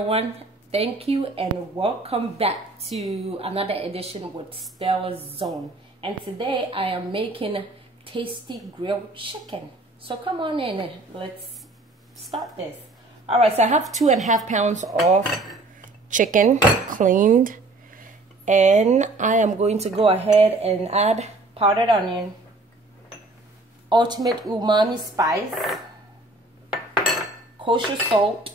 Everyone, thank you and welcome back to another edition with Stella's Zone. And today I am making tasty grilled chicken. So come on in, let's start this. All right, so I have 2.5 pounds of chicken cleaned, and I am going to go ahead and add powdered onion, ultimate umami spice, kosher salt,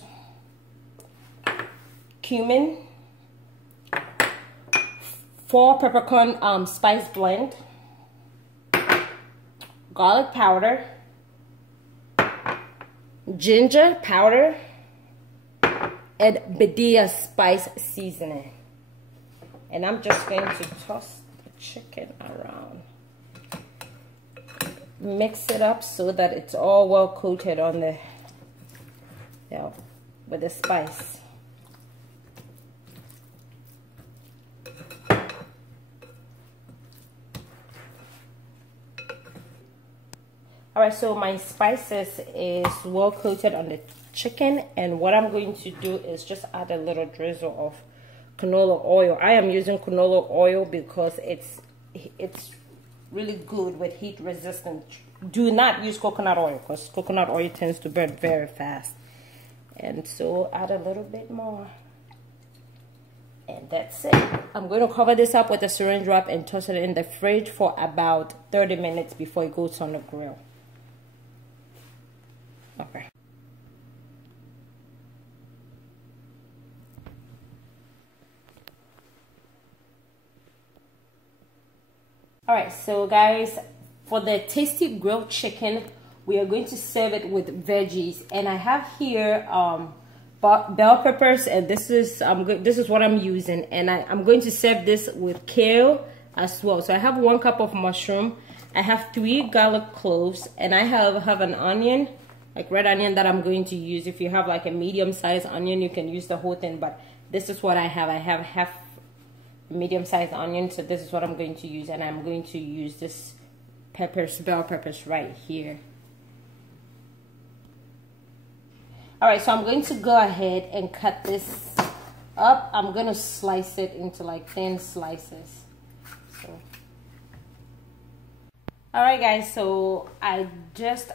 cumin, Four-Peppercorn spice blend, garlic powder, ginger powder, and Badia spice seasoning. And I'm just going to toss the chicken around. Mix it up so that it's all well coated on the, with the spice. Alright, so my spices is well coated on the chicken, and what I'm going to do is just add a little drizzle of canola oil. I am using canola oil because it's really good with heat resistant. Do not use coconut oil because coconut oil tends to burn very fast. And so add a little bit more. And that's it. I'm going to cover this up with a saran wrap and toss it in the fridge for about 30 minutes before it goes on the grill. Okay. All right, so guys, for the tasty grilled chicken, we are going to serve it with veggies, and I have here bell peppers, and this is what I'm using, and I'm going to serve this with kale as well. So I have 1 cup of mushroom, I have 3 garlic cloves, and I have an onion, like red onion, that I'm going to use. If you have like a medium-sized onion, you can use the whole thing, but this is what I have. I have half medium-sized onion, so this is what I'm going to use, and I'm going to use this bell peppers right here. All right, so I'm going to go ahead and cut this up. I'm going to slice it into like thin slices. So, all right guys, so I just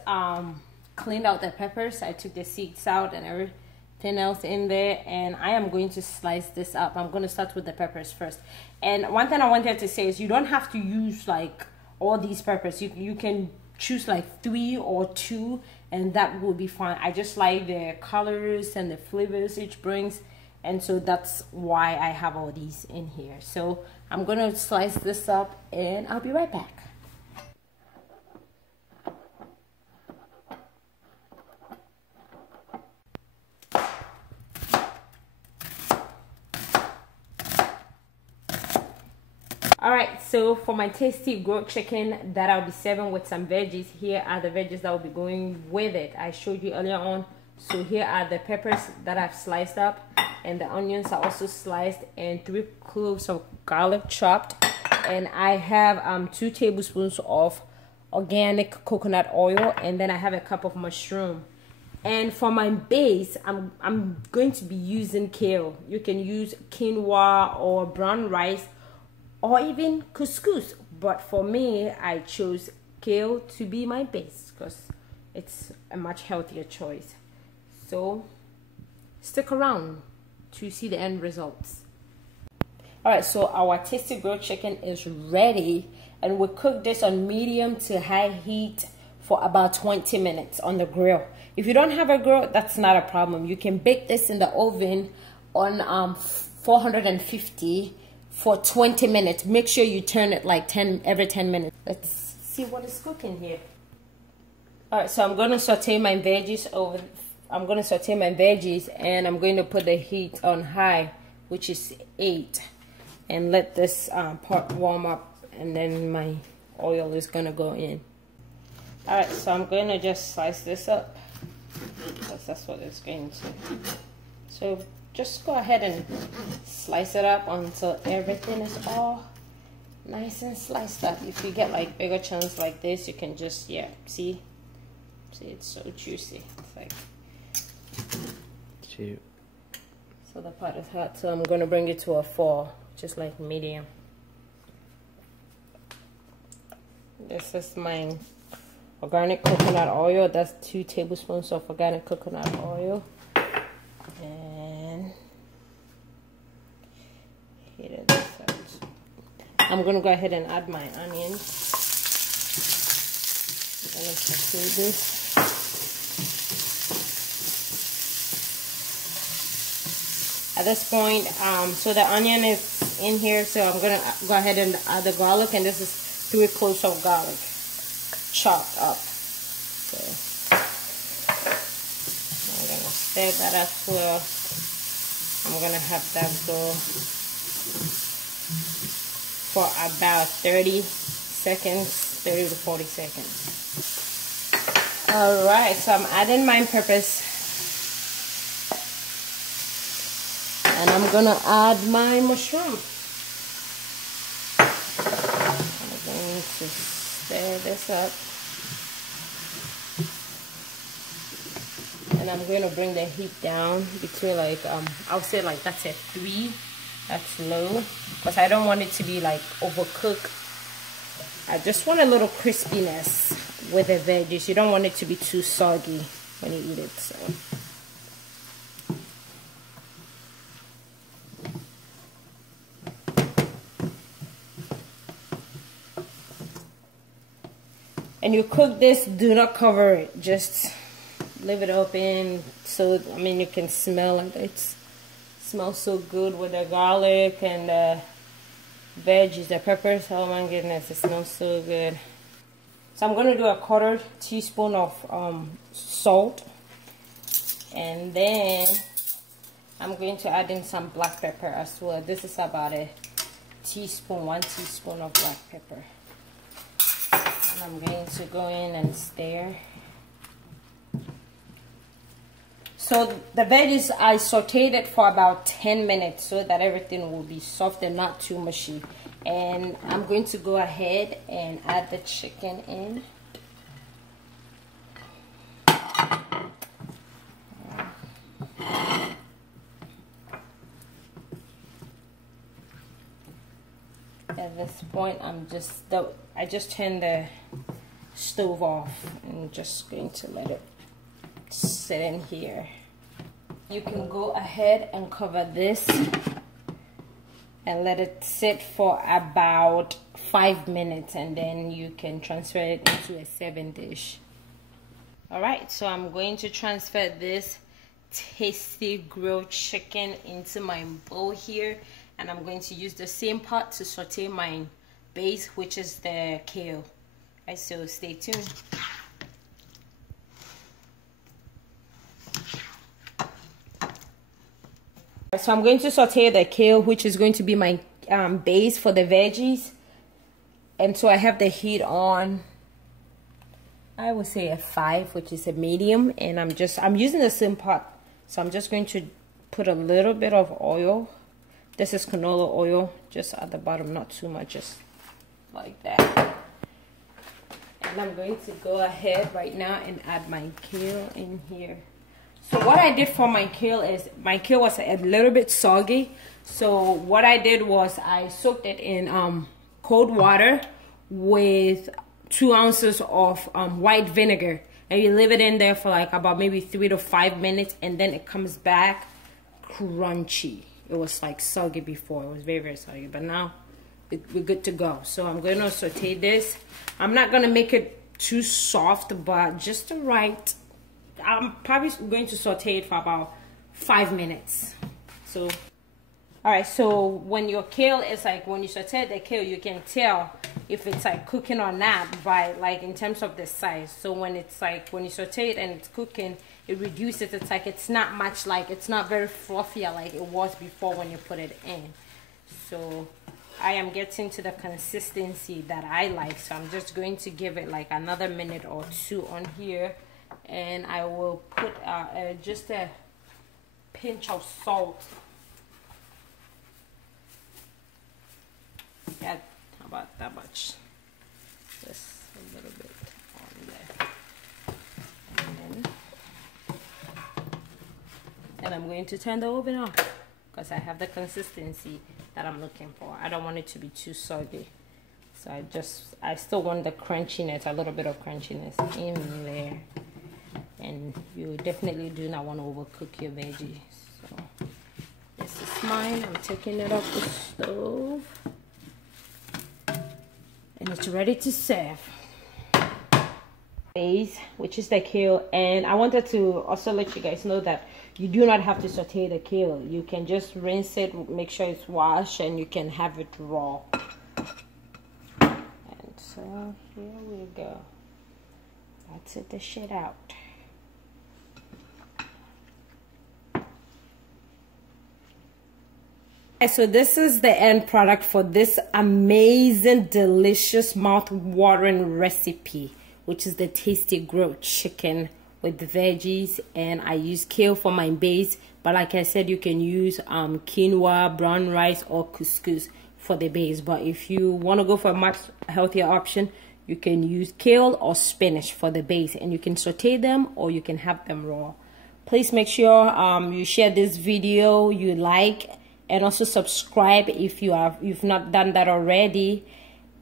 cleaned out the peppers. I took the seeds out and everything else in there, and I am going to slice this up. I'm going to start with the peppers first. And one thing I wanted to say is you don't have to use like all these peppers. You can choose like 3 or 2, and that will be fine. I just like the colors and the flavors it brings, and so that's why I have all these in here. So I'm going to slice this up, and I'll be right back. Alright, so for my tasty grilled chicken that I'll be serving with some veggies, here are the veggies that will be going with it. I showed you earlier on. So here are the peppers that I've sliced up, and the onions are also sliced, and 3 cloves of garlic chopped, and I have 2 tablespoons of organic coconut oil, and then I have a cup of mushroom. And for my base, I'm going to be using kale. You can use quinoa or brown rice, or even couscous, but for me, I chose kale to be my base because it's a much healthier choice. So stick around to see the end results. All right, so our tasty grilled chicken is ready, and we cook this on medium to high heat for about 20 minutes on the grill. If you don't have a grill, that's not a problem. You can bake this in the oven on 450 for 20 minutes. Make sure you turn it like every 10 minutes. Let's see what is cooking here. All right, so I'm going to saute my veggies and I'm going to put the heat on high, which is 8, and let this part warm up, and then my oil is going to go in. All right, so I'm going to just slice this up because that's what it's going to. So just go ahead and slice it up until everything is all nice and sliced up. If you get like bigger chunks like this, you can just, see it's so juicy. It's like 2, So the pot is hot, so I'm gonna bring it to a 4, just like medium. This is my organic coconut oil. That's 2 tablespoons of organic coconut oil. And heat this up. I'm gonna go ahead and add my onions. I'm gonna saute this. At this point, so the onion is in here, so I'm gonna go ahead and add the garlic, and this is 3 cloves of garlic chopped up. So I'm gonna stir that as well. I'm gonna have that go for about 30 seconds, 30 to 40 seconds. Alright, so I'm adding my peppers. And I'm gonna add my mushroom. I'm going to stir this up. And I'm going to bring the heat down between like, I would say like that's at 3. That's low. Because I don't want it to be like overcooked. I just want a little crispiness with the veggies. You don't want it to be too soggy when you eat it. So. And you cook this, do not cover it. Just leave it open so, I mean, you can smell it. It smells so good with the garlic and the veggies, the peppers. Oh my goodness, it smells so good. So I'm going to do a 1/4 teaspoon of salt. And then I'm going to add in some black pepper as well. This is about a teaspoon, 1 teaspoon of black pepper. And I'm going to go in and stir. So the veggies, I sauteed it for about 10 minutes so that everything will be soft and not too mushy. And I'm going to go ahead and add the chicken in. At this point, I just turned the stove off and just going to let it sit in here. You can go ahead and cover this and let it sit for about 5 minutes, and then you can transfer it into a 7 dish. Alright, so I'm going to transfer this tasty grilled chicken into my bowl here, and I'm going to use the same pot to saute my base, which is the kale. Alright, so stay tuned. So I'm going to saute the kale, which is going to be my base for the veggies. And so I have the heat on, I would say a 5, which is a medium. And I'm using the same pot. So I'm just going to put a little bit of oil. This is canola oil, just at the bottom, not too much, just like that. And I'm going to go ahead right now and add my kale in here. So what I did for my kale is, my kale was a little bit soggy. So what I did was I soaked it in cold water with 2 ounces of white vinegar. And you leave it in there for like about maybe 3 to 5 minutes, and then it comes back crunchy. It was like soggy before. It was very, very soggy. But now we're good to go. So I'm going to saute this. I'm not going to make it too soft, but just the right. I'm probably going to saute it for about 5 minutes. So, alright, so when your kale is like, when you saute the kale, you can tell if it's like cooking or not by like in terms of the size. So when it's like, when you saute it and it's cooking, it reduces. It's like, it's not much, like it's not very fluffy like it was before when you put it in. So I am getting to the consistency that I like. So I'm just going to give it like another minute or 2 on here. And I will put just a pinch of salt. Yeah, about that much. Just a little bit on there. And I'm going to turn the oven off. because I have the consistency that I'm looking for. I don't want it to be too soggy. So I still want the crunchiness, a little bit of crunchiness in there. And you definitely do not want to overcook your veggies. So this is mine. I'm taking it off the stove. And it's ready to serve. Base, which is the kale, and I wanted to also let you guys know that you do not have to saute the kale. You can just rinse it, make sure it's washed, and you can have it raw. And so here we go. Let's take the shit out. So this is the end product for this amazing, delicious, mouth-watering recipe, which is the tasty grilled chicken with the veggies. And I use kale for my base, but like I said, you can use quinoa, brown rice, or couscous for the base. But if you want to go for a much healthier option, you can use kale or spinach for the base, and you can saute them or you can have them raw. Please make sure you share this video, you like, and also subscribe if you've not done that already.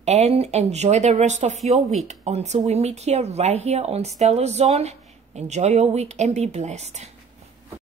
And enjoy the rest of your week until we meet here right here on Stellar Zone. Enjoy your week and be blessed.